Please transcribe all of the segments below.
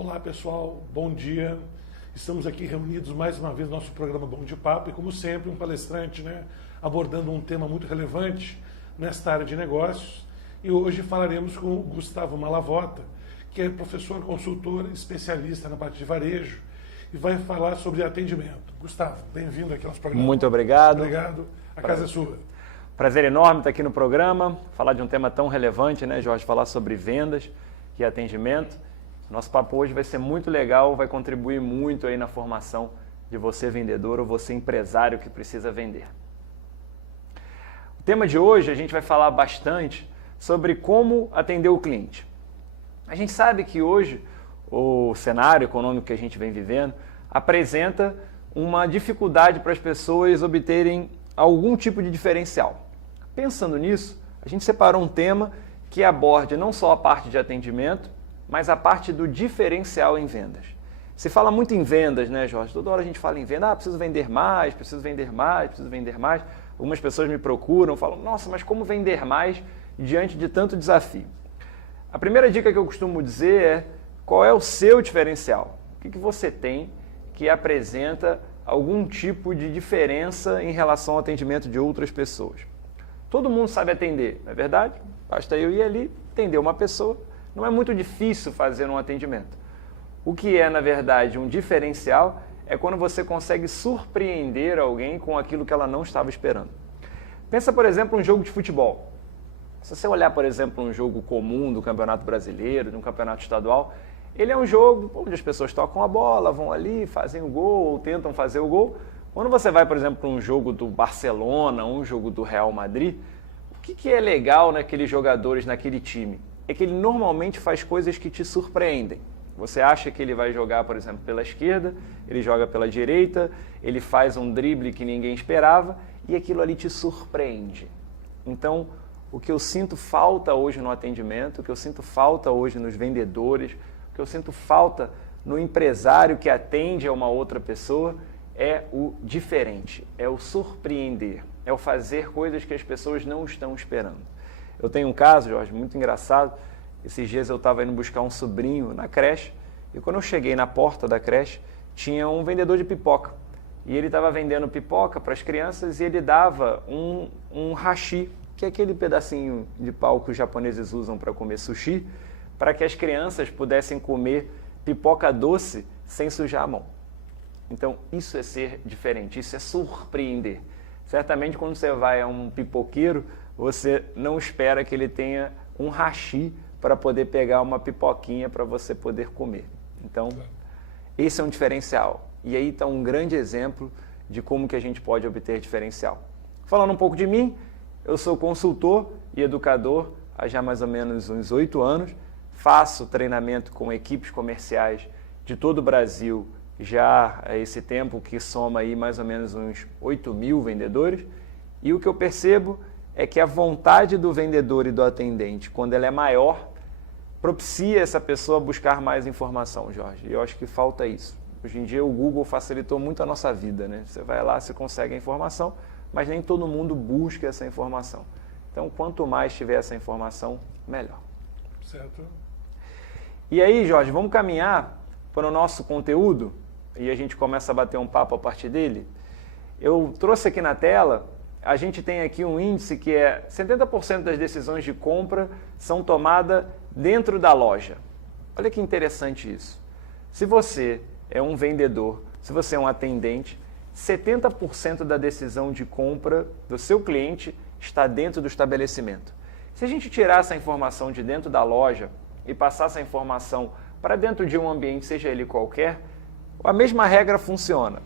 Olá pessoal, bom dia. Estamos aqui reunidos mais uma vez no nosso programa Bom de Papo e como sempre um palestrante, abordando um tema muito relevante nesta área de negócios. E hoje falaremos com o Gustavo Malavota, que é professor, consultor, especialista na parte de varejo e vai falar sobre atendimento. Gustavo, bem-vindo aqui ao nosso programa. Muito obrigado. Obrigado. A casa é sua. Prazer enorme estar aqui no programa, falar de um tema tão relevante, Jorge? Falar sobre vendas e atendimento. Nosso papo hoje vai ser muito legal, vai contribuir muito aí na formação de você vendedor ou você empresário que precisa vender. O tema de hoje a gente vai falar bastante sobre como atender o cliente. A gente sabe que hoje o cenário econômico que a gente vem vivendo apresenta uma dificuldade para as pessoas obterem algum tipo de diferencial. Pensando nisso, a gente separou um tema que aborde não só a parte de atendimento, mas a parte do diferencial em vendas. Se fala muito em vendas, Jorge? Toda hora a gente fala em venda, preciso vender mais, preciso vender mais, preciso vender mais. Algumas pessoas me procuram, falam, nossa, mas como vender mais diante de tanto desafio? A primeira dica que eu costumo dizer é, qual é o seu diferencial? O que você tem que apresenta algum tipo de diferença em relação ao atendimento de outras pessoas? Todo mundo sabe atender, não é verdade? Basta eu ir ali, atender uma pessoa. Não é muito difícil fazer um atendimento. O que é, na verdade, um diferencial é quando você consegue surpreender alguém com aquilo que ela não estava esperando. Pensa, por exemplo, um jogo de futebol. Se você olhar, por exemplo, um jogo comum do Campeonato Brasileiro, de um campeonato estadual, ele é um jogo onde as pessoas tocam a bola, vão ali, fazem o gol ou tentam fazer o gol. Quando você vai, por exemplo, para um jogo do Barcelona, um jogo do Real Madrid, o que é legal naqueles jogadores, naquele time? É que ele normalmente faz coisas que te surpreendem. Você acha que ele vai jogar, por exemplo, pela esquerda, ele joga pela direita, ele faz um drible que ninguém esperava e aquilo ali te surpreende. Então, o que eu sinto falta hoje no atendimento, o que eu sinto falta hoje nos vendedores, o que eu sinto falta no empresário que atende a uma outra pessoa é o diferente, é o surpreender, é o fazer coisas que as pessoas não estão esperando. Eu tenho um caso, Jorge, muito engraçado. Esses dias eu estava indo buscar um sobrinho na creche e quando eu cheguei na porta da creche, tinha um vendedor de pipoca. E ele estava vendendo pipoca para as crianças e ele dava um hashi, que é aquele pedacinho de pau que os japoneses usam para comer sushi, para que as crianças pudessem comer pipoca doce sem sujar a mão. Então, isso é ser diferente, isso é surpreender. Certamente, quando você vai a um pipoqueiro, você não espera que ele tenha um hashi para poder pegar uma pipoquinha para você poder comer. Então, esse é um diferencial. E aí está um grande exemplo de como que a gente pode obter diferencial. Falando um pouco de mim, eu sou consultor e educador há já mais ou menos uns 8 anos. Faço treinamento com equipes comerciais de todo o Brasil já há esse tempo, que soma aí mais ou menos uns 8.000 vendedores. E o que eu percebo é que a vontade do vendedor e do atendente, quando ela é maior, propicia essa pessoa a buscar mais informação, Jorge. E eu acho que falta isso. Hoje em dia o Google facilitou muito a nossa vida, Você vai lá, você consegue a informação, mas nem todo mundo busca essa informação. Então, quanto mais tiver essa informação, melhor. Certo. E aí, Jorge, vamos caminhar para o nosso conteúdo e a gente começa a bater um papo a partir dele. Eu trouxe aqui na tela. A gente tem aqui um índice que é 70% das decisões de compra são tomadas dentro da loja. Olha que interessante isso. Se você é um vendedor, se você é um atendente, 70% da decisão de compra do seu cliente está dentro do estabelecimento. Se a gente tirar essa informação de dentro da loja e passar essa informação para dentro de um ambiente, seja ele qualquer, a mesma regra funciona.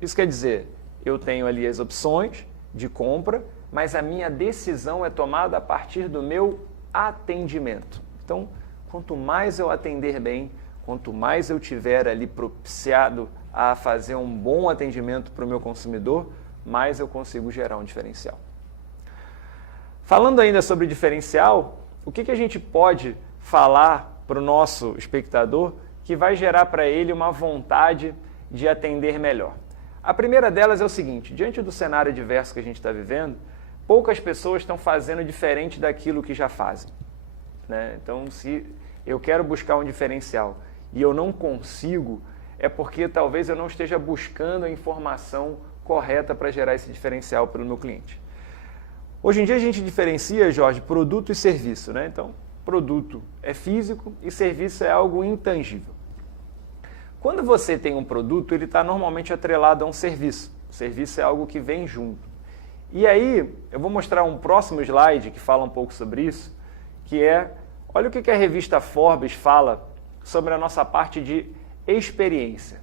Isso quer dizer, eu tenho ali as opções de compra, mas a minha decisão é tomada a partir do meu atendimento. Então, quanto mais eu atender bem, quanto mais eu tiver ali propiciado a fazer um bom atendimento para o meu consumidor, mais eu consigo gerar um diferencial. Falando ainda sobre diferencial, o que a gente pode falar para o nosso espectador que vai gerar para ele uma vontade de atender melhor? A primeira delas é o seguinte: diante do cenário adverso que a gente está vivendo, poucas pessoas estão fazendo diferente daquilo que já fazem. Então, se eu quero buscar um diferencial e eu não consigo, é porque talvez eu não esteja buscando a informação correta para gerar esse diferencial pelo meu cliente. Hoje em dia a gente diferencia, Jorge, produto e serviço, né? Então, produto é físico e serviço é algo intangível. Quando você tem um produto, ele está normalmente atrelado a um serviço. O serviço é algo que vem junto. E aí, eu vou mostrar um próximo slide que fala um pouco sobre isso, que é, olha o que a revista Forbes fala sobre a nossa parte de experiência.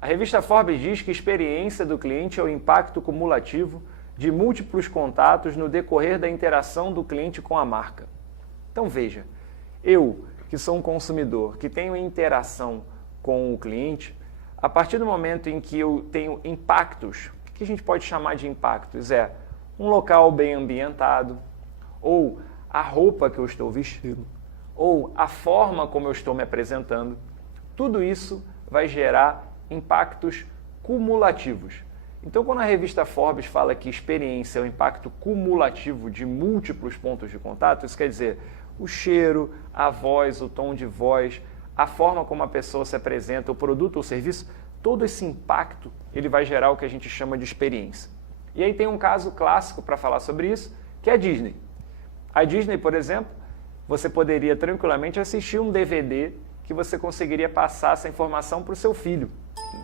A revista Forbes diz que a experiência do cliente é o impacto cumulativo de múltiplos contatos no decorrer da interação do cliente com a marca. Então veja, eu que sou um consumidor, que tenho interação com o cliente, a partir do momento em que eu tenho impactos, o que a gente pode chamar de impactos? É um local bem ambientado, ou a roupa que eu estou vestindo, ou a forma como eu estou me apresentando, tudo isso vai gerar impactos cumulativos. Então, quando a revista Forbes fala que experiência é um impacto cumulativo de múltiplos pontos de contato, isso quer dizer o cheiro, a voz, o tom de voz, a forma como a pessoa se apresenta, o produto ou serviço, todo esse impacto ele vai gerar o que a gente chama de experiência. E aí tem um caso clássico para falar sobre isso, que é a Disney. A Disney, por exemplo, você poderia tranquilamente assistir um DVD que você conseguiria passar essa informação para o seu filho.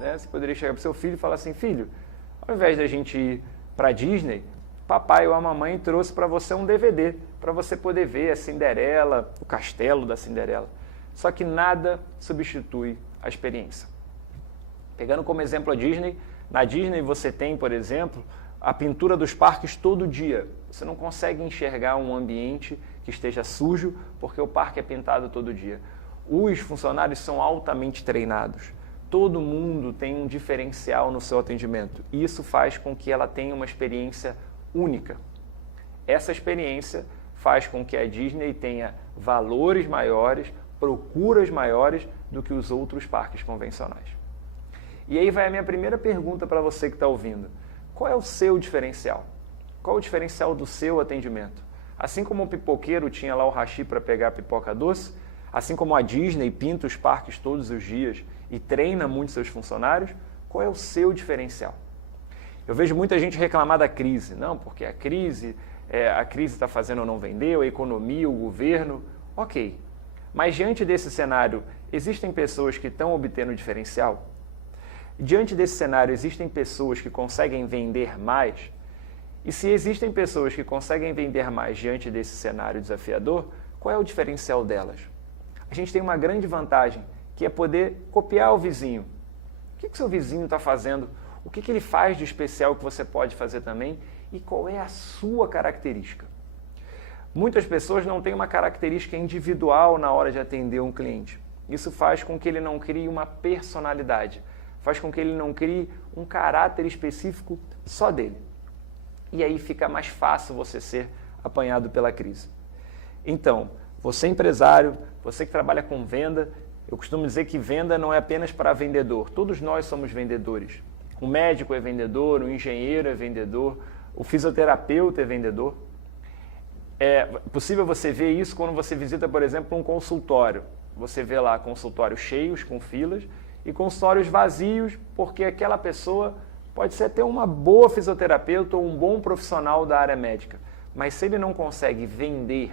Né? Você poderia chegar para o seu filho e falar assim, filho, ao invés da gente ir para a Disney, papai ou a mamãe trouxe para você um DVD, para você poder ver a Cinderela, o castelo da Cinderela. Só que nada substitui a experiência. Pegando como exemplo a Disney, na Disney você tem, por exemplo, a pintura dos parques todo dia. Você não consegue enxergar um ambiente que esteja sujo porque o parque é pintado todo dia. Os funcionários são altamente treinados. Todo mundo tem um diferencial no seu atendimento. E isso faz com que ela tenha uma experiência única. Essa experiência faz com que a Disney tenha valores maiores, procuras maiores do que os outros parques convencionais. E aí vai a minha primeira pergunta para você que está ouvindo. Qual é o seu diferencial? Qual é o diferencial do seu atendimento? Assim como o pipoqueiro tinha lá o hashi para pegar a pipoca doce, assim como a Disney pinta os parques todos os dias e treina muito seus funcionários, qual é o seu diferencial? Eu vejo muita gente reclamar da crise. Não, porque a crise está fazendo eu não vender, a economia, o governo. Ok, mas diante desse cenário, existem pessoas que estão obtendo diferencial? Diante desse cenário, existem pessoas que conseguem vender mais? E se existem pessoas que conseguem vender mais diante desse cenário desafiador, qual é o diferencial delas? A gente tem uma grande vantagem, que é poder copiar o vizinho. O que o seu vizinho está fazendo? O que ele faz de especial que você pode fazer também? E qual é a sua característica? Muitas pessoas não têm uma característica individual na hora de atender um cliente. Isso faz com que ele não crie uma personalidade, faz com que ele não crie um caráter específico só dele. E aí fica mais fácil você ser apanhado pela crise. Então, você empresário, você que trabalha com venda, eu costumo dizer que venda não é apenas para vendedor. Todos nós somos vendedores. O médico é vendedor, o engenheiro é vendedor, o fisioterapeuta é vendedor. É possível você ver isso quando você visita, por exemplo, um consultório. Você vê lá consultórios cheios, com filas, e consultórios vazios, porque aquela pessoa pode ser até uma boa fisioterapeuta ou um bom profissional da área médica. Mas se ele não consegue vender,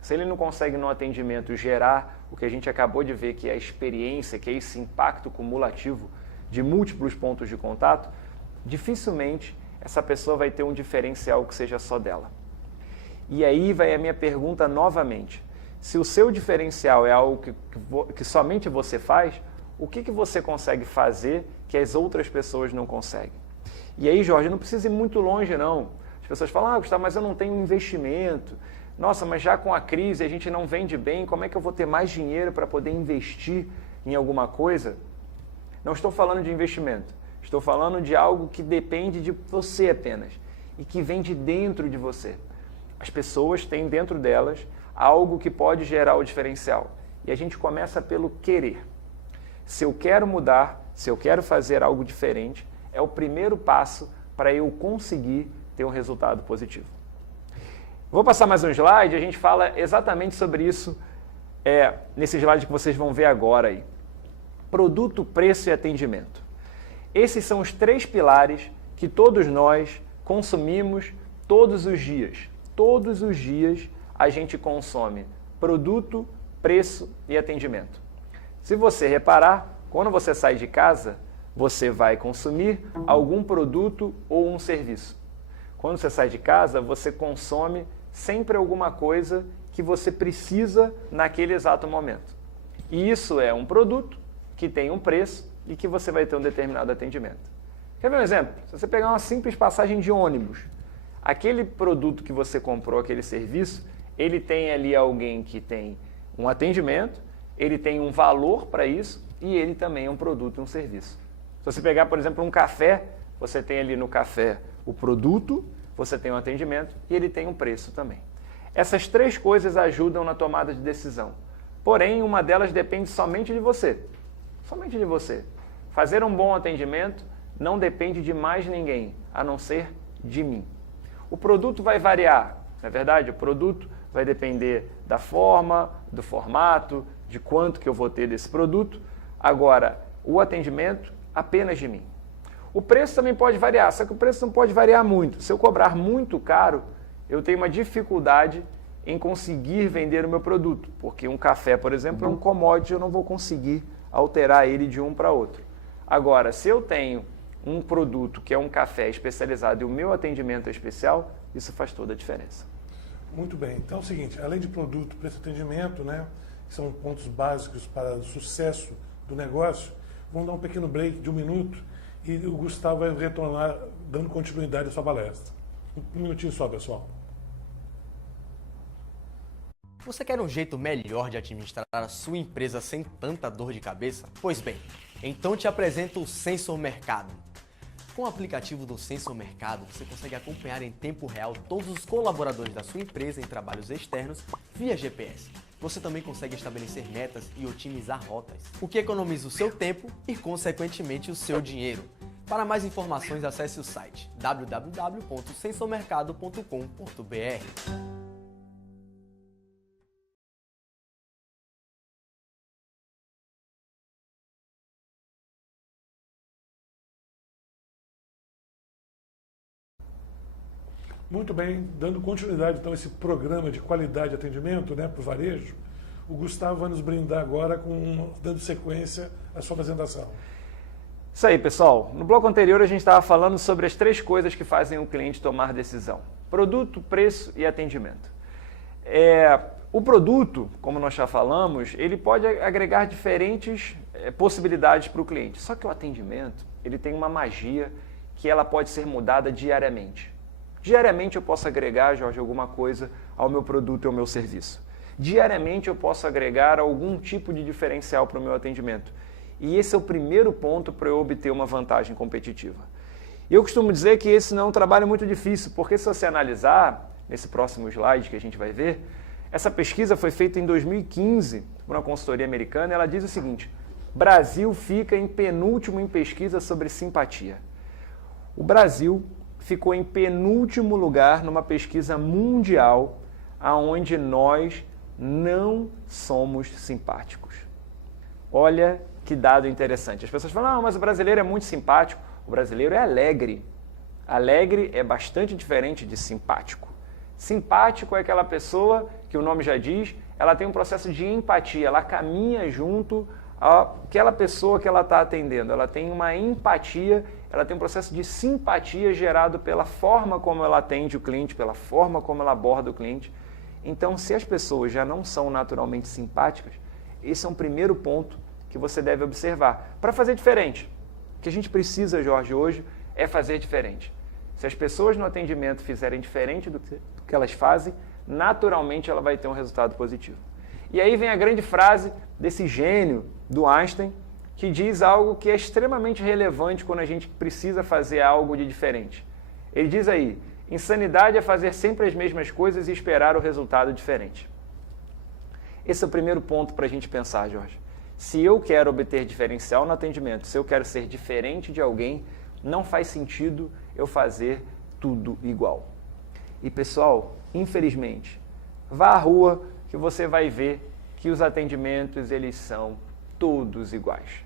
se ele não consegue no atendimento gerar o que a gente acabou de ver, que é a experiência, que é esse impacto cumulativo de múltiplos pontos de contato, dificilmente essa pessoa vai ter um diferencial que seja só dela. E aí vai a minha pergunta novamente. Se o seu diferencial é algo que somente você faz, o que você consegue fazer que as outras pessoas não conseguem? E aí, Jorge, não precisa ir muito longe, não. As pessoas falam, Gustavo, mas eu não tenho investimento. Nossa, mas já com a crise a gente não vende bem, como é que eu vou ter mais dinheiro para poder investir em alguma coisa? Não estou falando de investimento, estou falando de algo que depende de você apenas e que vem de dentro de você. As pessoas têm dentro delas algo que pode gerar o diferencial e a gente começa pelo querer. Se eu quero mudar, se eu quero fazer algo diferente, é o primeiro passo para eu conseguir ter um resultado positivo. Vou passar mais um slide, a gente fala exatamente sobre isso nesse slide que vocês vão ver agora aí. produto, preço e atendimento. Esses são os 3 pilares que todos nós consumimos todos os dias. Todos os dias a gente consome produto, preço e atendimento. Se você reparar, quando você sai de casa, você vai consumir algum produto ou um serviço. Quando você sai de casa, você consome sempre alguma coisa que você precisa naquele exato momento. E isso é um produto que tem um preço e que você vai ter um determinado atendimento. Quer ver um exemplo? Se você pegar uma simples passagem de ônibus, aquele produto que você comprou, aquele serviço, ele tem ali alguém que tem um atendimento, ele tem um valor para isso e ele também é um produto e um serviço. Se você pegar, por exemplo, um café, você tem ali no café o produto, você tem um atendimento e ele tem um preço também. Essas 3 coisas ajudam na tomada de decisão. Porém, uma delas depende somente de você. Somente de você. Fazer um bom atendimento não depende de mais ninguém, a não ser de mim. O produto vai variar, não é verdade? O produto vai depender da forma, do formato, de quanto que eu vou ter desse produto. Agora, o atendimento, apenas de mim. O preço também pode variar, só que o preço não pode variar muito. Se eu cobrar muito caro, eu tenho uma dificuldade em conseguir vender o meu produto, porque um café, por exemplo, é um commodity, eu não vou conseguir alterar ele de um para outro. Agora, se eu tenho um produto que é um café especializado e o meu atendimento é especial, isso faz toda a diferença. Muito bem. Então é o seguinte, além de produto, preço e atendimento, né, que são pontos básicos para o sucesso do negócio, vamos dar um pequeno break de 1 minuto e o Gustavo vai retornar dando continuidade à sua palestra. Um minutinho só, pessoal. Você quer um jeito melhor de administrar a sua empresa sem tanta dor de cabeça? Pois bem, então te apresento o Sensor Mercado. Com o aplicativo do Sensor Mercado, você consegue acompanhar em tempo real todos os colaboradores da sua empresa em trabalhos externos via GPS. Você também consegue estabelecer metas e otimizar rotas, o que economiza o seu tempo e, consequentemente, o seu dinheiro. Para mais informações, acesse o site www.sensormercado.com.br. Muito bem, dando continuidade então a esse programa de qualidade de atendimento, né, para o varejo, o Gustavo vai nos brindar agora dando sequência à sua apresentação. Isso aí, pessoal. No bloco anterior a gente estava falando sobre as 3 coisas que fazem o cliente tomar decisão: produto, preço e atendimento. O produto, como nós já falamos, ele pode agregar diferentes possibilidades para o cliente. Só que o atendimento, ele tem uma magia que ela pode ser mudada diariamente. Diariamente eu posso agregar, Jorge, alguma coisa ao meu produto e ao meu serviço. Diariamente eu posso agregar algum tipo de diferencial para o meu atendimento. E esse é o primeiro ponto para eu obter uma vantagem competitiva. E eu costumo dizer que esse não é um trabalho muito difícil, porque se você analisar, nesse próximo slide que a gente vai ver, essa pesquisa foi feita em 2015 por uma consultoria americana, e ela diz o seguinte: Brasil fica em penúltimo em pesquisa sobre simpatia. O Brasil ficou em penúltimo lugar numa pesquisa mundial aonde nós não somos simpáticos. Olha que dado interessante. As pessoas falam, não, mas o brasileiro é muito simpático. O brasileiro é alegre. Alegre é bastante diferente de simpático. Simpático é aquela pessoa que o nome já diz, ela tem um processo de empatia, ela caminha junto àquela pessoa que ela está atendendo. Ela tem uma empatia, ela tem um processo de simpatia gerado pela forma como ela atende o cliente, pela forma como ela aborda o cliente. Então, se as pessoas já não são naturalmente simpáticas, esse é um primeiro ponto que você deve observar. Para fazer diferente, o que a gente precisa, Jorge, hoje é fazer diferente. Se as pessoas no atendimento fizerem diferente do que elas fazem, naturalmente ela vai ter um resultado positivo. E aí vem a grande frase desse gênio do Einstein, que diz algo que é extremamente relevante quando a gente precisa fazer algo de diferente. Ele diz aí, insanidade é fazer sempre as mesmas coisas e esperar o resultado diferente. Esse é o primeiro ponto para a gente pensar, Jorge. Se eu quero obter diferencial no atendimento, se eu quero ser diferente de alguém, não faz sentido eu fazer tudo igual. E pessoal, infelizmente, vá à rua que você vai ver que os atendimentos eles são todos iguais.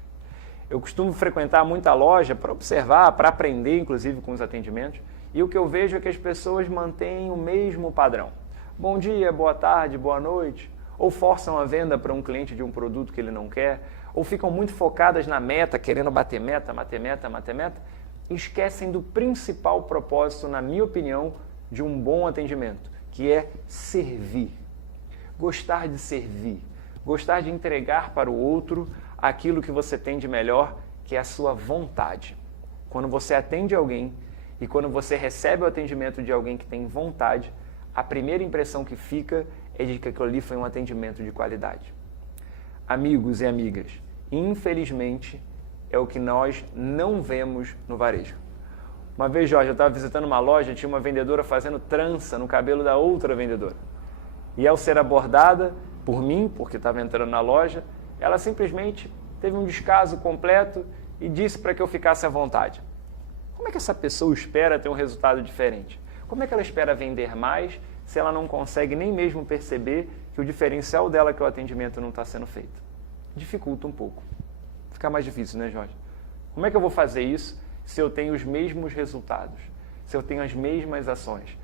Eu costumo frequentar muita loja para observar, para aprender, inclusive, com os atendimentos. E o que eu vejo é que as pessoas mantêm o mesmo padrão. Bom dia, boa tarde, boa noite. Ou forçam a venda para um cliente de um produto que ele não quer. Ou ficam muito focadas na meta, querendo bater meta, e esquecem do principal propósito, na minha opinião, de um bom atendimento, que é servir. Gostar de servir. Gostar de entregar para o outro aquilo que você tem de melhor, que é a sua vontade. Quando você atende alguém e quando você recebe o atendimento de alguém que tem vontade, a primeira impressão que fica é de que aquilo ali foi um atendimento de qualidade. Amigos e amigas, infelizmente é o que nós não vemos no varejo. Uma vez, Jorge, eu estava visitando uma loja, tinha uma vendedora fazendo trança no cabelo da outra vendedora. E ao ser abordada por mim, porque estava entrando na loja, ela simplesmente teve um descaso completo e disse para que eu ficasse à vontade. Como é que essa pessoa espera ter um resultado diferente? Como é que ela espera vender mais se ela não consegue nem mesmo perceber que o diferencial dela, que é o atendimento, não está sendo feito? Dificulta um pouco. Fica mais difícil, né, Jorge? Como é que eu vou fazer isso se eu tenho os mesmos resultados? Se eu tenho as mesmas ações?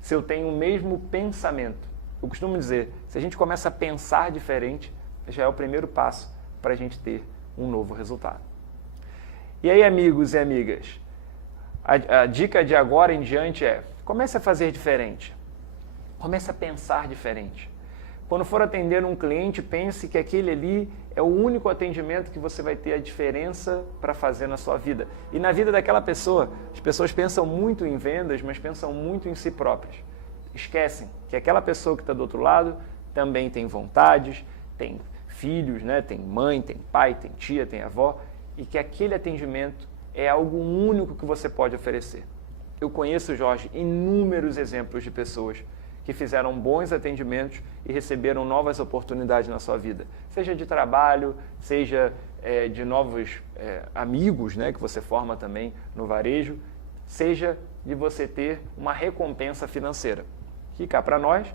Se eu tenho o mesmo pensamento? Eu costumo dizer, se a gente começa a pensar diferente, já é o primeiro passo para a gente ter um novo resultado. E aí, amigos e amigas, a dica de agora em diante é, comece a fazer diferente. Comece a pensar diferente. Quando for atender um cliente, pense que aquele ali é o único atendimento que você vai ter a diferença para fazer na sua vida. E na vida daquela pessoa, as pessoas pensam muito em vendas, mas pensam muito em si próprias. Esquecem que aquela pessoa que está do outro lado também tem vontades, tem filhos, né? Tem mãe, tem pai, tem tia, tem avó, e que aquele atendimento é algo único que você pode oferecer. Eu conheço, Jorge, inúmeros exemplos de pessoas que fizeram bons atendimentos e receberam novas oportunidades na sua vida, seja de trabalho, seja de novos amigos, né, que você forma também no varejo, seja de você ter uma recompensa financeira. Que cá para nós,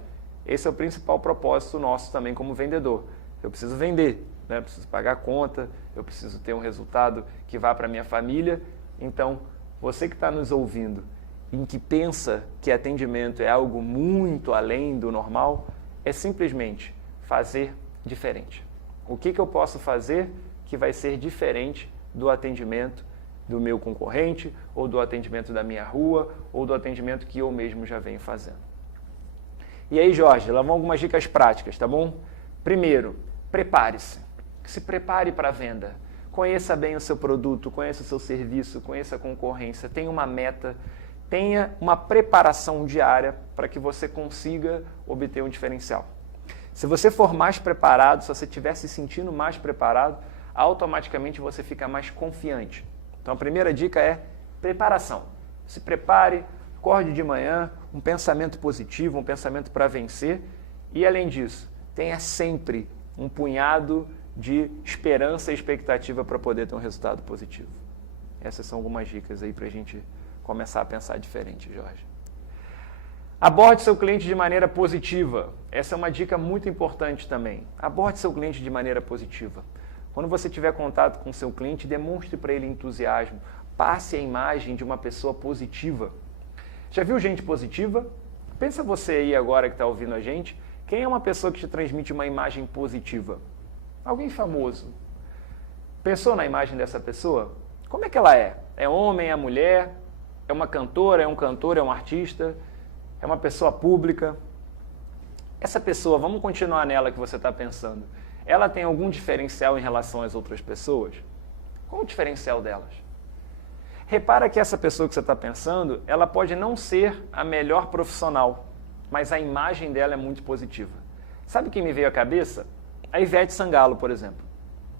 esse é o principal propósito nosso também como vendedor. Eu preciso vender, né? Eu preciso pagar a conta, eu preciso ter um resultado que vá para a minha família. Então, você que está nos ouvindo, em que pensa que atendimento é algo muito além do normal, é simplesmente fazer diferente. O que eu posso fazer que vai ser diferente do atendimento do meu concorrente, ou do atendimento da minha rua, ou do atendimento que eu mesmo já venho fazendo? E aí, Jorge, lá vão algumas dicas práticas, tá bom? Primeiro, prepare-se. Se prepare para a venda. Conheça bem o seu produto, conheça o seu serviço, conheça a concorrência, tenha uma meta, tenha uma preparação diária para que você consiga obter um diferencial. Se você for mais preparado, se você estiver se sentindo mais preparado, automaticamente você fica mais confiante. Então a primeira dica é preparação. Se prepare, acorde de manhã, um pensamento positivo, um pensamento para vencer e, além disso, tenha sempre um punhado de esperança e expectativa para poder ter um resultado positivo. Essas são algumas dicas aí para a gente começar a pensar diferente, Jorge. Aborde seu cliente de maneira positiva. Essa é uma dica muito importante também. Aborde seu cliente de maneira positiva. Quando você tiver contato com seu cliente, demonstre para ele entusiasmo. Passe a imagem de uma pessoa positiva. Já viu gente positiva? Pensa você aí agora que está ouvindo a gente. Quem é uma pessoa que te transmite uma imagem positiva? Alguém famoso. Pensou na imagem dessa pessoa? Como é que ela é? É homem, é mulher? É uma cantora, é um cantor, é um artista? É uma pessoa pública? Essa pessoa, vamos continuar nela que você está pensando. Ela tem algum diferencial em relação às outras pessoas? Qual o diferencial delas? Repara que essa pessoa que você está pensando, ela pode não ser a melhor profissional, mas a imagem dela é muito positiva. Sabe quem me veio à cabeça? A Ivete Sangalo, por exemplo.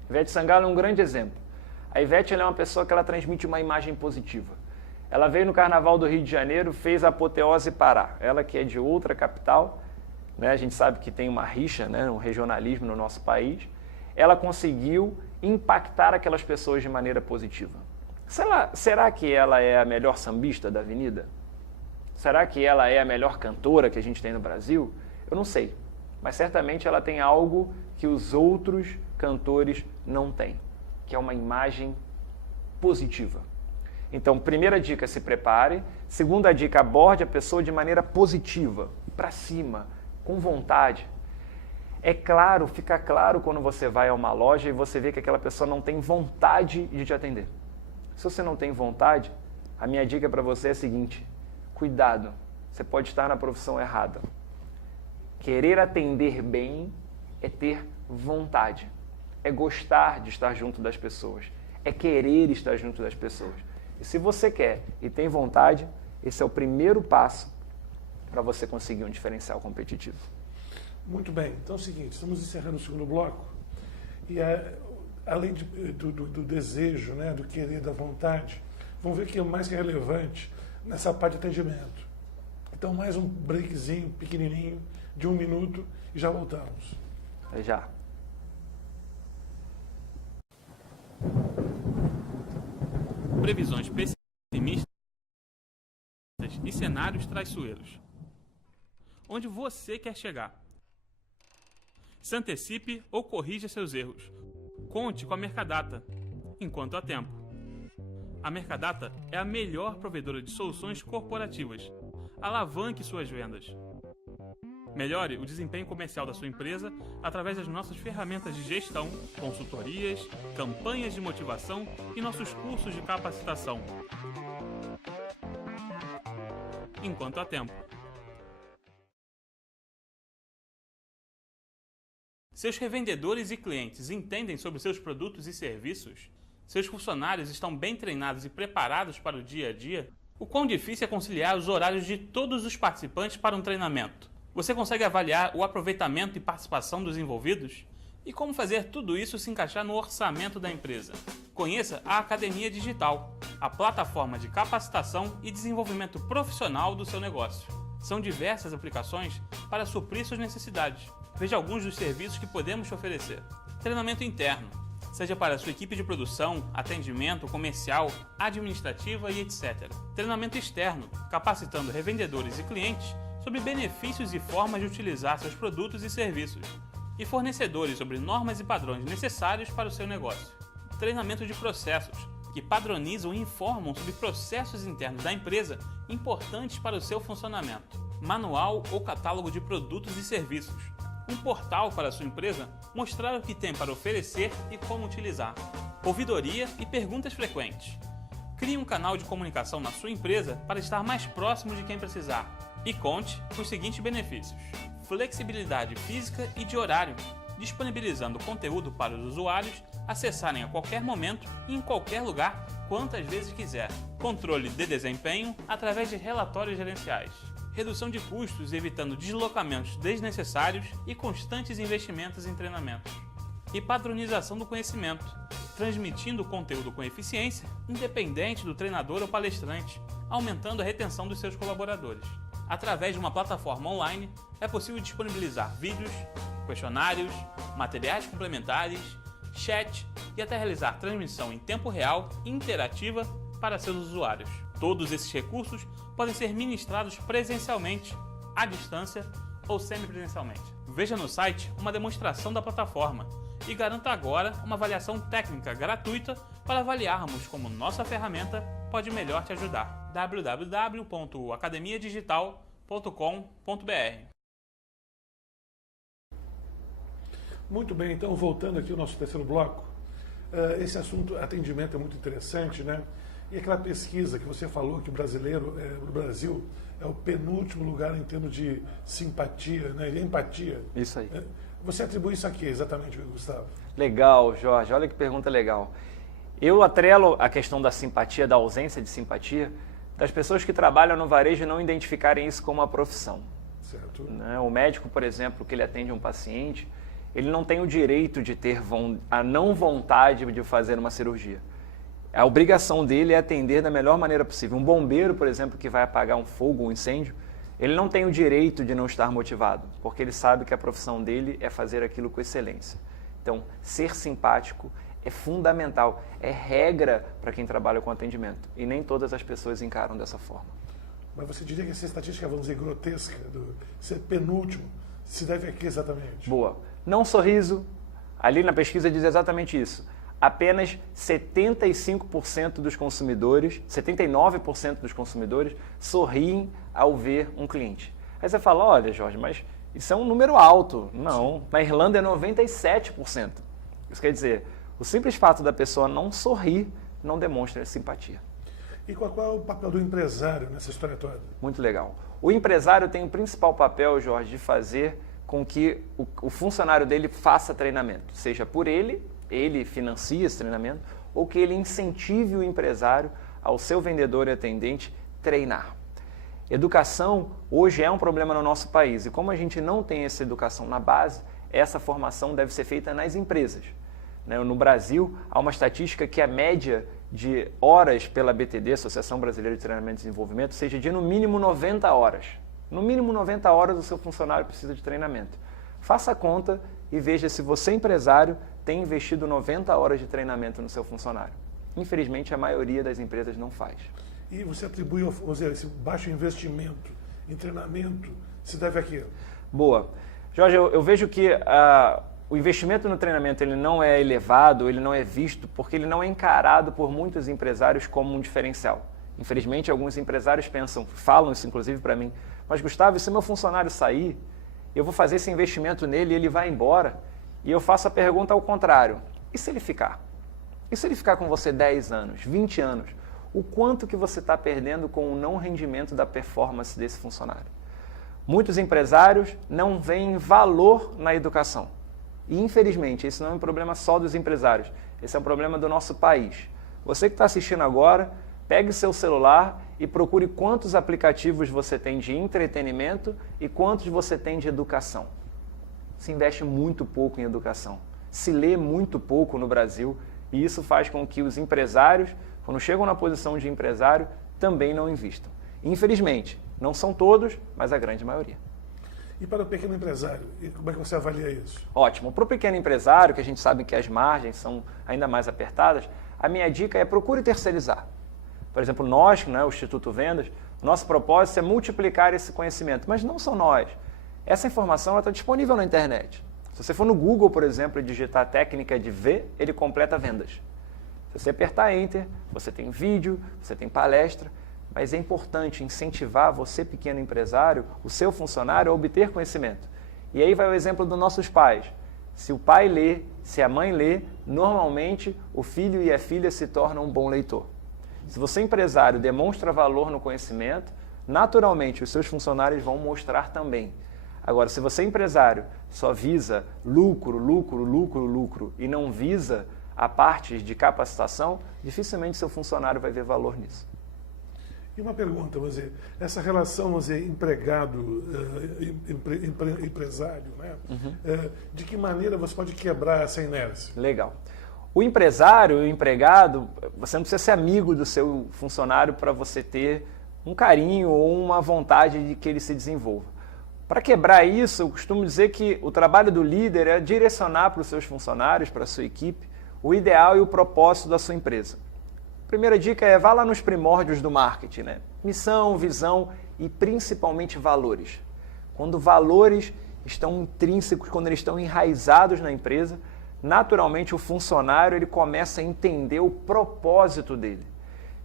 Ivete Sangalo é um grande exemplo. A Ivete ela é uma pessoa que ela transmite uma imagem positiva. Ela veio no Carnaval do Rio de Janeiro, fez a apoteose Pará. Ela que é de outra capital, né? A gente sabe que tem uma rixa, né? Um regionalismo no nosso país. Ela conseguiu impactar aquelas pessoas de maneira positiva. Será que ela é a melhor sambista da avenida? Será que ela é a melhor cantora que a gente tem no Brasil? Eu não sei, mas certamente ela tem algo que os outros cantores não têm. que é uma imagem positiva. Então, primeira dica, se prepare. Segunda dica, aborde a pessoa de maneira positiva, para cima, com vontade. É claro, fica claro quando você vai a uma loja e você vê que aquela pessoa não tem vontade de te atender. Se você não tem vontade, a minha dica para você é a seguinte: cuidado, você pode estar na profissão errada. Querer atender bem é ter vontade, é gostar de estar junto das pessoas, é querer estar junto das pessoas. E se você quer e tem vontade, esse é o primeiro passo para você conseguir um diferencial competitivo. Muito bem, então é o seguinte, estamos encerrando o segundo bloco e além do desejo, né, do querer, da vontade, vamos ver o que é mais que é relevante nessa parte de atendimento. Então mais um breakzinho pequenininho de 1 minuto e já voltamos. Até já. Previsões pessimistas e cenários traiçoeiros. Onde você quer chegar? Se antecipe ou corrija seus erros. Conte com a Mercadata, enquanto há tempo. A Mercadata é a melhor provedora de soluções corporativas. Alavanque suas vendas. Melhore o desempenho comercial da sua empresa através das nossas ferramentas de gestão, consultorias, campanhas de motivação e nossos cursos de capacitação. Enquanto há tempo. Seus revendedores e clientes entendem sobre seus produtos e serviços? Seus funcionários estão bem treinados e preparados para o dia a dia? O quão difícil é conciliar os horários de todos os participantes para um treinamento? Você consegue avaliar o aproveitamento e participação dos envolvidos? E como fazer tudo isso se encaixar no orçamento da empresa? Conheça a Academia Digital, a plataforma de capacitação e desenvolvimento profissional do seu negócio. São diversas aplicações para suprir suas necessidades. Veja alguns dos serviços que podemos te oferecer. Treinamento interno, seja para a sua equipe de produção, atendimento, comercial, administrativa e etc. Treinamento externo, capacitando revendedores e clientes sobre benefícios e formas de utilizar seus produtos e serviços. E fornecedores sobre normas e padrões necessários para o seu negócio. Treinamento de processos, que padronizam e informam sobre processos internos da empresa importantes para o seu funcionamento. Manual ou catálogo de produtos e serviços. Um portal para a sua empresa mostrar o que tem para oferecer e como utilizar. Ouvidoria e perguntas frequentes. Crie um canal de comunicação na sua empresa para estar mais próximo de quem precisar. E conte com os seguintes benefícios: flexibilidade física e de horário, disponibilizando conteúdo para os usuários acessarem a qualquer momento e em qualquer lugar, quantas vezes quiser. Controle de desempenho através de relatórios gerenciais. Redução de custos, evitando deslocamentos desnecessários e constantes investimentos em treinamentos. E padronização do conhecimento, transmitindo o conteúdo com eficiência, independente do treinador ou palestrante, aumentando a retenção dos seus colaboradores. Através de uma plataforma online, é possível disponibilizar vídeos, questionários, materiais complementares, chat e até realizar transmissão em tempo real e interativa para seus usuários. Todos esses recursos podem ser ministrados presencialmente, à distância ou semipresencialmente. Veja no site uma demonstração da plataforma e garanta agora uma avaliação técnica gratuita para avaliarmos como nossa ferramenta pode melhor te ajudar. www.academiadigital.com.br. Muito bem, então voltando aqui ao nosso terceiro bloco, esse assunto atendimento é muito interessante, né? E aquela pesquisa que você falou que o brasileiro, no Brasil, é o penúltimo lugar em termos de simpatia, né? E empatia. Isso aí. Você atribui isso a quê exatamente, Gustavo? Legal, Jorge. Olha que pergunta legal. Eu atrelo a questão da simpatia, da ausência de simpatia, das pessoas que trabalham no varejo não identificarem isso como uma profissão. Certo. Né? O médico, por exemplo, que ele atende um paciente, ele não tem o direito de ter a não vontade de fazer uma cirurgia. A obrigação dele é atender da melhor maneira possível. Um bombeiro, por exemplo, que vai apagar um fogo, um incêndio, ele não tem o direito de não estar motivado, porque ele sabe que a profissão dele é fazer aquilo com excelência. Então, ser simpático é fundamental, é regra para quem trabalha com atendimento. E nem todas as pessoas encaram dessa forma. Mas você diria que essa estatística, vamos dizer, grotesca, do ser penúltimo, se deve a quê exatamente? Boa. Não sorriso, ali na pesquisa diz exatamente isso. apenas 75% dos consumidores, 79% dos consumidores sorriem ao ver um cliente. Aí você fala, olha, Jorge, mas isso é um número alto. Não, na Irlanda é 97%. Isso quer dizer, o simples fato da pessoa não sorrir não demonstra simpatia. E qual é o papel do empresário nessa história toda? Muito legal. O empresário tem o principal papel, Jorge, de fazer com que o funcionário dele faça treinamento, seja por ele financia esse treinamento, ou que ele incentive o empresário ao seu vendedor e atendente treinar. Educação hoje é um problema no nosso país e como a gente não tem essa educação na base, essa formação deve ser feita nas empresas. No Brasil, há uma estatística que a média de horas pela BTD, Associação Brasileira de Treinamento e Desenvolvimento, seja de no mínimo 90 horas. No mínimo 90 horas o seu funcionário precisa de treinamento. Faça a conta e veja se você, empresário, tem investido 90 horas de treinamento no seu funcionário. Infelizmente, a maioria das empresas não faz. E você atribui, vamos dizer, esse baixo investimento em treinamento se deve a quê? Boa. Jorge, eu vejo que o investimento no treinamento ele não é elevado, ele não é visto, porque ele não é encarado por muitos empresários como um diferencial. Infelizmente, alguns empresários falam isso inclusive para mim, mas Gustavo, se meu funcionário sair, eu vou fazer esse investimento nele e ele vai embora, e eu faço a pergunta ao contrário, e se ele ficar? E se ele ficar com você 10 anos, 20 anos? O quanto que você está perdendo com o não rendimento da performance desse funcionário? Muitos empresários não veem valor na educação. E, infelizmente, esse não é um problema só dos empresários, esse é um problema do nosso país. Você que está assistindo agora, pegue seu celular e procure quantos aplicativos você tem de entretenimento e quantos você tem de educação. Se investe muito pouco em educação, se lê muito pouco no Brasil e isso faz com que os empresários, quando chegam na posição de empresário, também não invistam. Infelizmente, não são todos, mas a grande maioria. E para o pequeno empresário, como é que você avalia isso? Ótimo. Para o pequeno empresário, que a gente sabe que as margens são ainda mais apertadas, a minha dica é procure terceirizar. Por exemplo, nós, o Instituto Vendas, nosso propósito é multiplicar esse conhecimento, mas não só nós. Essa informação está disponível na internet. Se você for no Google, por exemplo, e digitar a técnica de V, ele completa vendas. Se você apertar Enter, você tem vídeo, você tem palestra, mas é importante incentivar você, pequeno empresário, o seu funcionário a obter conhecimento. E aí vai o exemplo dos nossos pais. Se o pai lê, se a mãe lê, normalmente o filho e a filha se tornam um bom leitor. Se você, empresário, demonstra valor no conhecimento, naturalmente os seus funcionários vão mostrar também. Agora, se você, empresário, só visa lucro, lucro, lucro, lucro e não visa a parte de capacitação, dificilmente seu funcionário vai ver valor nisso. E uma pergunta, vamos dizer, essa relação, vamos dizer, empregado, empresário, né? De que maneira você pode quebrar essa inércia? Legal. O empresário, o empregado, você não precisa ser amigo do seu funcionário para você ter um carinho ou uma vontade de que ele se desenvolva. Para quebrar isso, eu costumo dizer que o trabalho do líder é direcionar para os seus funcionários, para a sua equipe, o ideal e o propósito da sua empresa. A primeira dica é vá lá nos primórdios do marketing, né? Missão, visão e principalmente valores. Quando valores estão intrínsecos, quando eles estão enraizados na empresa, naturalmente o funcionário ele começa a entender o propósito dele.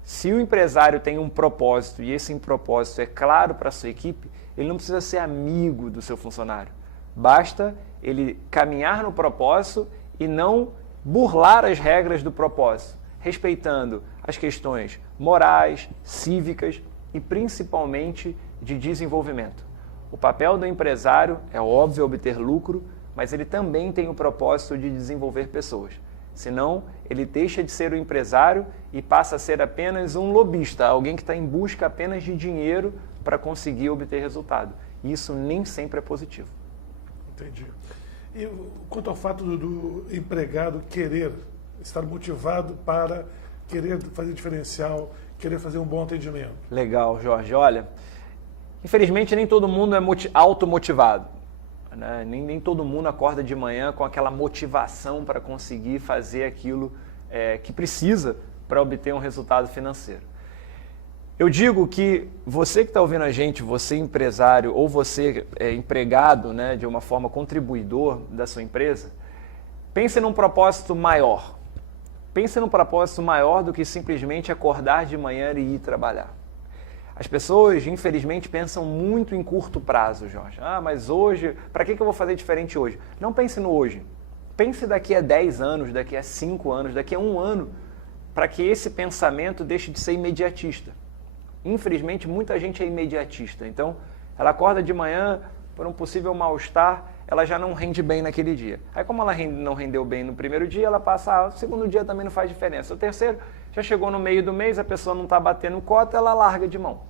Se o empresário tem um propósito e esse propósito é claro para a sua equipe, ele não precisa ser amigo do seu funcionário. Basta ele caminhar no propósito e não burlar as regras do propósito, respeitando as questões morais, cívicas e principalmente de desenvolvimento. O papel do empresário é óbvio obter lucro, mas ele também tem o propósito de desenvolver pessoas. Senão, ele deixa de ser o empresário e passa a ser apenas um lobista, alguém que está em busca apenas de dinheiro para conseguir obter resultado. E isso nem sempre é positivo. Entendi. E quanto ao fato do empregado querer estar motivado para querer fazer diferencial, querer fazer um bom atendimento? Legal, Jorge. Olha, infelizmente nem todo mundo é automotivado. Né? Nem todo mundo acorda de manhã com aquela motivação para conseguir fazer aquilo que precisa para obter um resultado financeiro. Eu digo que você que está ouvindo a gente, você empresário ou você empregado, né, de uma forma contribuidor da sua empresa, pense num propósito maior. pense num propósito maior do que simplesmente acordar de manhã e ir trabalhar. As pessoas, infelizmente, pensam muito em curto prazo, Jorge. Mas hoje, para que eu vou fazer diferente hoje? Não pense no hoje. Pense daqui a 10 anos, daqui a 5 anos, daqui a 1 ano, para que esse pensamento deixe de ser imediatista. Infelizmente, muita gente é imediatista. Então, ela acorda de manhã por um possível mal-estar, ela já não rende bem naquele dia. Aí, como ela não rendeu bem no primeiro dia, ela passa, o segundo dia também não faz diferença. O terceiro, já chegou no meio do mês, a pessoa não está batendo cota, ela larga de mão.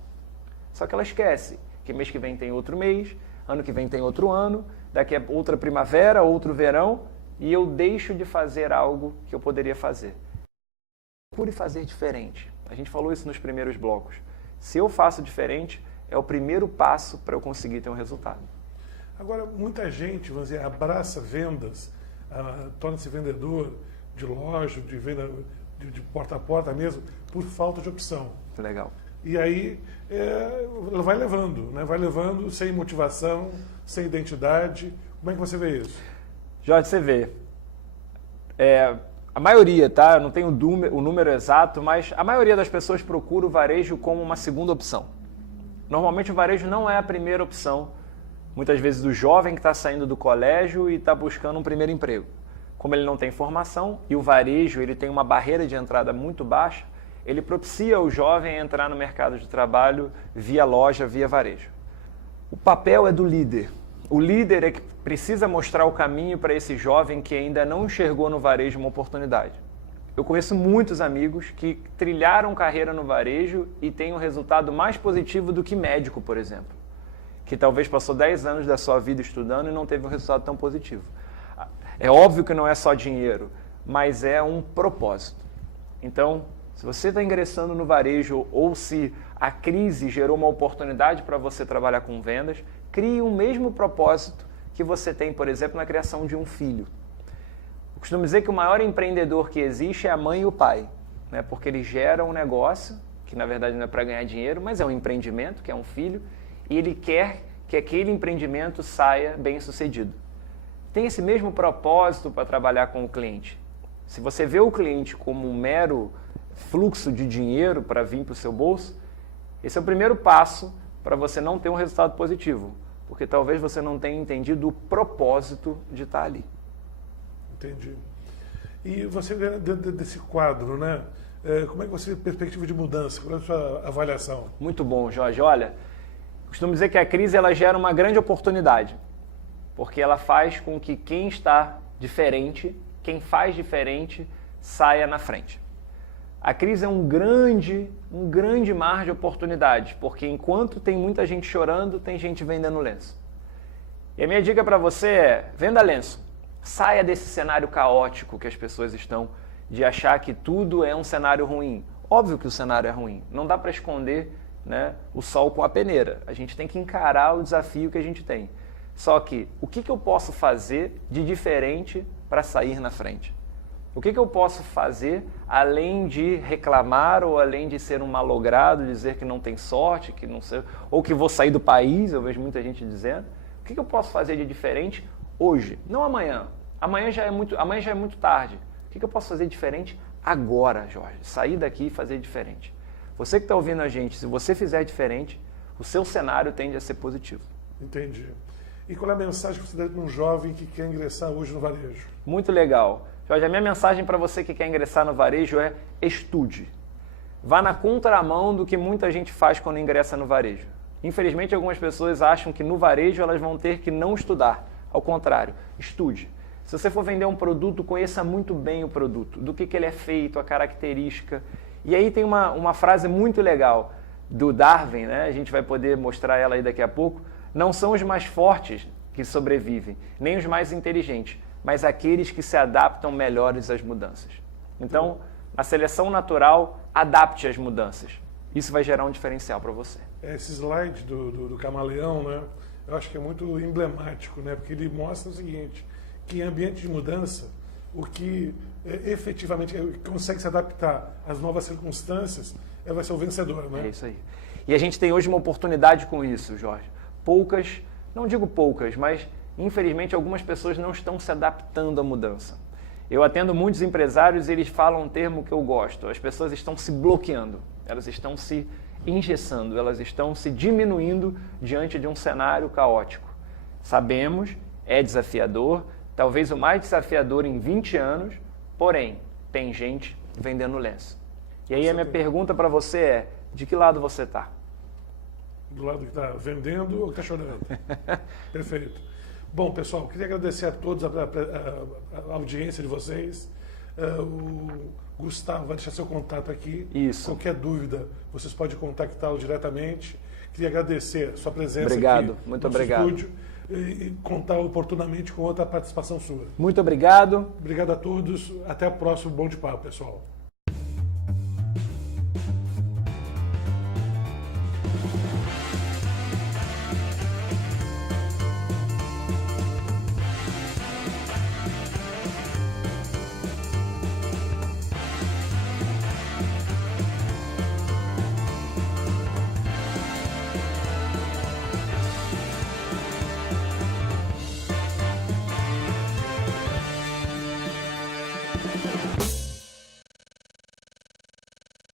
Só que ela esquece que mês que vem tem outro mês, ano que vem tem outro ano, daqui a outra primavera, outro verão, e eu deixo de fazer algo que eu poderia fazer. Procure fazer diferente. A gente falou isso nos primeiros blocos. Se eu faço diferente, é o primeiro passo para eu conseguir ter um resultado. Agora, muita gente, vamos dizer, abraça vendas, torna-se vendedor de loja, de venda de porta a porta mesmo, por falta de opção. Legal. E aí ela vai levando, né? Vai levando sem motivação, sem identidade. Como é que você vê isso? Jorge, você vê. A maioria, tá? Eu não tenho o número exato, mas a maioria das pessoas procura o varejo como uma segunda opção. Normalmente o varejo não é a primeira opção, muitas vezes do jovem que está saindo do colégio e está buscando um primeiro emprego. Como ele não tem formação e o varejo ele tem uma barreira de entrada muito baixa, ele propicia o jovem a entrar no mercado de trabalho via loja, via varejo. O papel é do líder. O líder é que precisa mostrar o caminho para esse jovem que ainda não enxergou no varejo uma oportunidade. Eu conheço muitos amigos que trilharam carreira no varejo e têm um resultado mais positivo do que médico, por exemplo, que talvez passou 10 anos da sua vida estudando e não teve um resultado tão positivo. É óbvio que não é só dinheiro, mas é um propósito. Então, se você está ingressando no varejo ou se a crise gerou uma oportunidade para você trabalhar com vendas, crie o mesmo propósito que você tem, por exemplo, na criação de um filho. Eu costumo dizer que o maior empreendedor que existe é a mãe e o pai, né? Porque eles geram um negócio, que na verdade não é para ganhar dinheiro, mas é um empreendimento, que é um filho, e ele quer que aquele empreendimento saia bem sucedido. Tem esse mesmo propósito para trabalhar com o cliente. Se você vê o cliente como um mero fluxo de dinheiro para vir para o seu bolso, esse é o primeiro passo para você não ter um resultado positivo, porque talvez você não tenha entendido o propósito de estar ali. Entendi. E você, dentro desse quadro, né? Como é que você vê a perspectiva de mudança? Qual é a sua avaliação? Muito bom, Jorge. Olha, costumo dizer que a crise ela gera uma grande oportunidade, porque ela faz com que quem está diferente, quem faz diferente, saia na frente. A crise é um grande mar de oportunidades, porque enquanto tem muita gente chorando, tem gente vendendo lenço. E a minha dica para você é, venda lenço. Saia desse cenário caótico que as pessoas estão, de achar que tudo é um cenário ruim. Óbvio que o cenário é ruim, não dá para esconder, né, o sol com a peneira. A gente tem que encarar o desafio que a gente tem. Só que, o que eu posso fazer de diferente para sair na frente? O que eu posso fazer além de reclamar ou além de ser um malogrado, dizer que não tem sorte, que não sei, ou que vou sair do país, eu vejo muita gente dizendo. O que eu posso fazer de diferente hoje? Não amanhã. Amanhã já é muito tarde. O que eu posso fazer diferente agora, Jorge? Sair daqui e fazer diferente. Você que está ouvindo a gente, se você fizer diferente, o seu cenário tende a ser positivo. Entendi. E qual é a mensagem que você dá para um jovem que quer ingressar hoje no varejo? Muito legal. Jorge, a minha mensagem para você que quer ingressar no varejo é estude. Vá na contramão do que muita gente faz quando ingressa no varejo. Infelizmente, algumas pessoas acham que no varejo elas vão ter que não estudar. Ao contrário, estude. Se você for vender um produto, conheça muito bem o produto, do que ele é feito, a característica. E aí tem uma frase muito legal do Darwin, né? A gente vai poder mostrar ela aí daqui a pouco. Não são os mais fortes que sobrevivem, nem os mais inteligentes, mas aqueles que se adaptam melhores às mudanças. Então, na seleção natural, adapte às mudanças. Isso vai gerar um diferencial para você. Esse slide do camaleão, né? Eu acho que é muito emblemático, né? Porque ele mostra o seguinte, que em ambiente de mudança, o que efetivamente consegue se adaptar às novas circunstâncias vai ser o vencedor, né? É isso aí. E a gente tem hoje uma oportunidade com isso, Jorge. Poucas, não digo poucas, mas infelizmente algumas pessoas não estão se adaptando à mudança. Eu atendo muitos empresários e eles falam um termo que eu gosto. As pessoas estão se bloqueando, elas estão se engessando, elas estão se diminuindo diante de um cenário caótico. Sabemos, é desafiador, talvez o mais desafiador em 20 anos, porém, tem gente vendendo lenço. E aí a minha pergunta para você é, de que lado você está? Do lado que está vendendo ou que está chorando? Perfeito. Bom, pessoal, queria agradecer a todos a audiência de vocês. O Gustavo vai deixar seu contato aqui. Isso. Qualquer dúvida, vocês podem contactá-lo diretamente. Queria agradecer a sua presença obrigado, aqui muito no nosso obrigado. estúdio e contar oportunamente com outra participação sua. Muito obrigado. Obrigado a todos. Até o próximo Bom de Papo, pessoal.